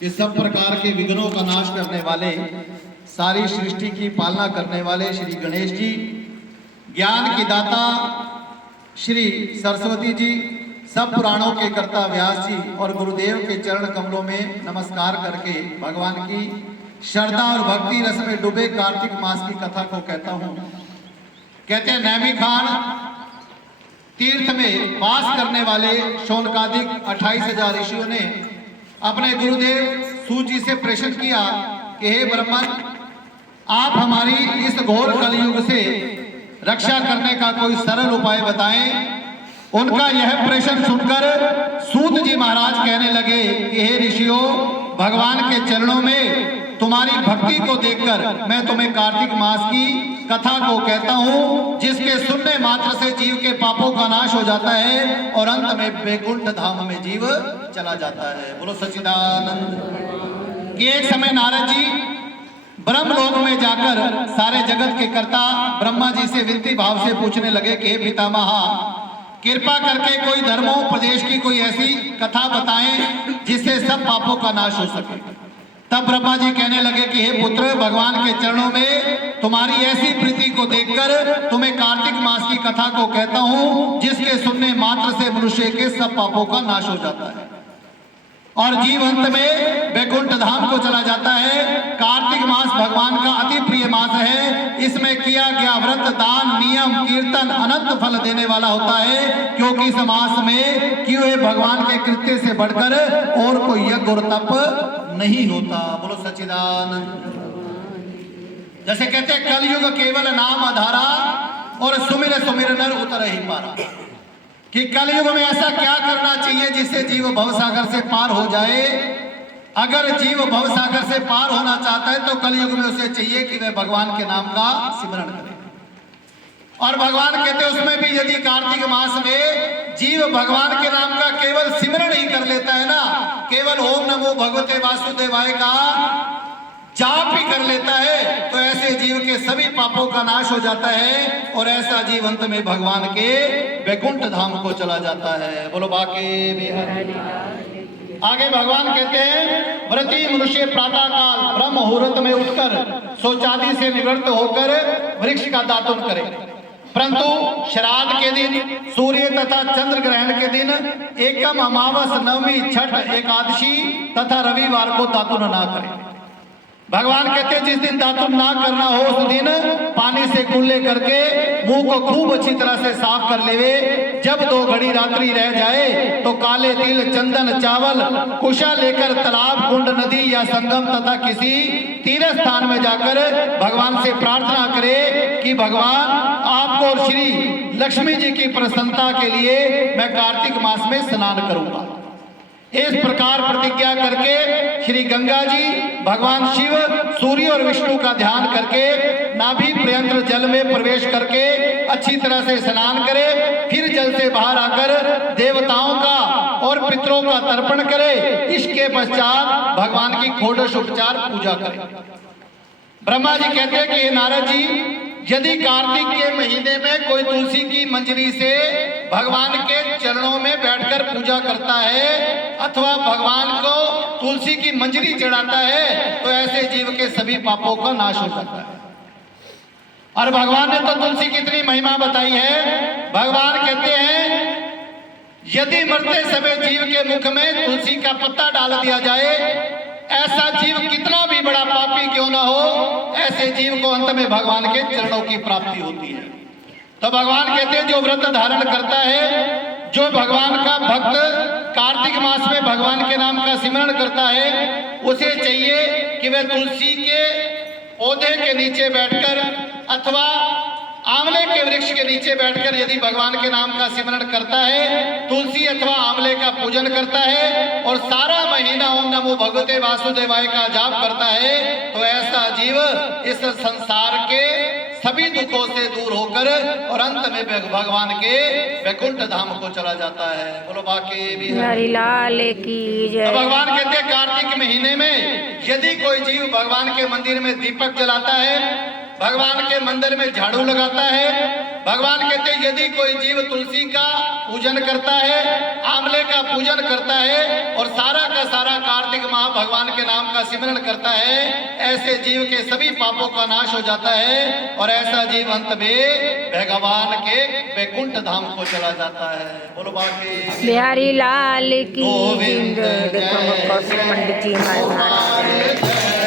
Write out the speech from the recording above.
कि सब प्रकार के विघ्नों का नाश करने वाले, सारी सृष्टि की पालना करने वाले श्री गणेश जी, ज्ञान की दाता श्री सरस्वती जी, सब पुराणों के कर्ता व्यास जी और गुरुदेव के चरण कमलों में नमस्कार करके भगवान की श्रद्धा और भक्ति रस में डूबे कार्तिक मास की कथा को कहता हूँ। कहते हैं नैमी खान तीर्थ में वास करने वाले शौनकादिक 28,000 ऋषियों ने अपने गुरुदेव सूत जी से प्रश्न किया कि हे ब्रह्मन, आप हमारी इस घोर कलयुग से रक्षा करने का कोई सरल उपाय बताएं। उनका यह प्रश्न सुनकर सूत जी महाराज कहने लगे कि हे ऋषियों, भगवान के चरणों में तुम्हारी भक्ति को देखकर मैं तुम्हें कार्तिक मास की कथा को कहता हूँ, जिसके सुनने मात्र से जीव के पापों का नाश हो जाता है और अंत में वैकुंठ धाम में जीव चला जाता है। बोलो सच्चिदानंद। कि एक समय नारद जी ब्रह्मलोक में जाकर सारे जगत के कर्ता ब्रह्मा जी से विनती भाव से पूछने लगे कि हे पितामह, कृपा करके कोई धर्मोपदेश की कोई ऐसी कथा बताएं जिससे सब पापों का नाश हो सके। तब ब्रह्मा जी कहने लगे कि हे पुत्र, भगवान के चरणों में तुम्हारी ऐसी प्रीति को देखकर तुम्हें कार्तिक मास की कथा को कहता हूँ, जिसके सुनने मात्र से मनुष्य के सब पापों का नाश हो जाता है और जीव अंत में वैकुंठ धाम को चला जाता है। कार्तिक मास भगवान का अति प्रिय मास है। इसमें किया गया व्रत, दान, नियम, कीर्तन अनंत फल देने वाला होता है, क्योंकि इस मास में किए हुए भगवान के कृत्य से बढ़कर और कोई यज्ञ और तप नहीं होता। बोलो सच्चिदानंद। जैसे कहते हैं कलयुग केवल नाम आधारा और सुमिर सुमिर नर उतर ही पारा, कि कलयुग में ऐसा क्या करना चाहिए जिससे जीव भवसागर से पार हो जाए। अगर जीव भवसागर से पार होना चाहता है तो कलयुग में उसे चाहिए कि वह भगवान के नाम का सिमरण करे। और भगवान कहते हैं उसमें भी यदि कार्तिक मास में जीव भगवान के नाम का केवल सिमरण ही कर लेता है ना, केवल ओम नमो भगवते वासुदेवाय का जाप ही कर लेता है, तो ऐसे जीव के सभी पापों का नाश हो जाता है और ऐसा जीव अंत में भगवान के वैकुंठ धाम को चला जाता है। बोलो बाके बिहारी। आगे भगवान कहते हैं व्रती मनुष्य प्रातः काल ब्रह्म मुहूर्त में उठकर शौचादि से निवृत्त होकर वृक्ष का दातुन करे, परंतु श्राद्ध के दिन, सूर्य तथा चंद्र ग्रहण के दिन, एकम अमावस, नवमी, छठ, एकादशी तथा रविवार को दातुन ना करे। भगवान कहते हैं जिस दिन दातुन ना करना हो उस दिन पानी से कुल्ले करके मुंह को खूब अच्छी तरह से साफ कर लेवे। जब 2 घड़ी रात्रि रह जाए तो काले तिल, चंदन, चावल, कुशा लेकर तालाब, कुंड, नदी या संगम तथा किसी तीर्थ स्थान में जाकर भगवान से प्रार्थना करे कि भगवान, आपको और श्री लक्ष्मी जी की प्रसन्नता के लिए मैं कार्तिक मास में स्नान करूंगा। इस प्रकार प्रतिज्ञा करके श्री गंगा जी, भगवान शिव, सूर्य और विष्णु का ध्यान करके नाभि पर्यंत जल में प्रवेश करके अच्छी तरह से स्नान करे। फिर जल से बाहर आकर देवताओं का और पितरों का तर्पण करे। इसके पश्चात भगवान की षोडश उपचार पूजा करे। ब्रह्मा जी कहते हैं कि नारद जी, यदि कार्तिक के महीने में कोई तुलसी की मंजरी से भगवान के चरणों में बैठकर पूजा करता है अथवा भगवान को तुलसी की मंजरी चढ़ाता है तो ऐसे जीव के सभी पापों का नाश हो जाता है। और भगवान ने तो तुलसी की इतनी महिमा बताई है। भगवान कहते हैं यदि मरते समय जीव के मुख में तुलसी का पत्ता डाल दिया जाए, ऐसा जीव कितना भी बड़ा पापी क्यों ना हो, ऐसे जीव को अंत में भगवान के चरणों की प्राप्ति होती है। तो भगवान कहते हैं जो व्रत धारण करता है, जो भगवान का भक्त कार्तिक मास में भगवान के नाम का सिमरण करता है, उसे चाहिए कि वह तुलसी के पौधे के नीचे बैठकर अथवा आंवले के वृक्ष के नीचे बैठकर यदि भगवान के नाम का सिमरण करता है, तुलसी अथवा आंवले का पूजन करता है और सारा महीना ओम नमो भगवते वासुदेवाय का जाप करता है, तो ऐसा जीव इस संसार के सभी दुखों से दूर होकर और अंत में भगवान के वैकुंठ धाम को चला जाता है। बोलो बाके बिहारी लाल की जय। तो भगवान कहते हैं कार्तिक महीने में यदि कोई जीव भगवान के मंदिर में दीपक जलाता है, भगवान के मंदिर में झाड़ू लगाता है। भगवान कहते हैं यदि कोई जीव तुलसी का पूजन करता है, आंवले का पूजन करता है और सारा का सारा कार्तिक माह भगवान के नाम का सिमरन करता है, ऐसे जीव के सभी पापों का नाश हो जाता है और ऐसा जीव अंत में भगवान के वैकुंठ धाम को चला जाता है। बोलो बाकी बिहारी लाल की गोविंद जिंद। देखो पंडित जी हमारे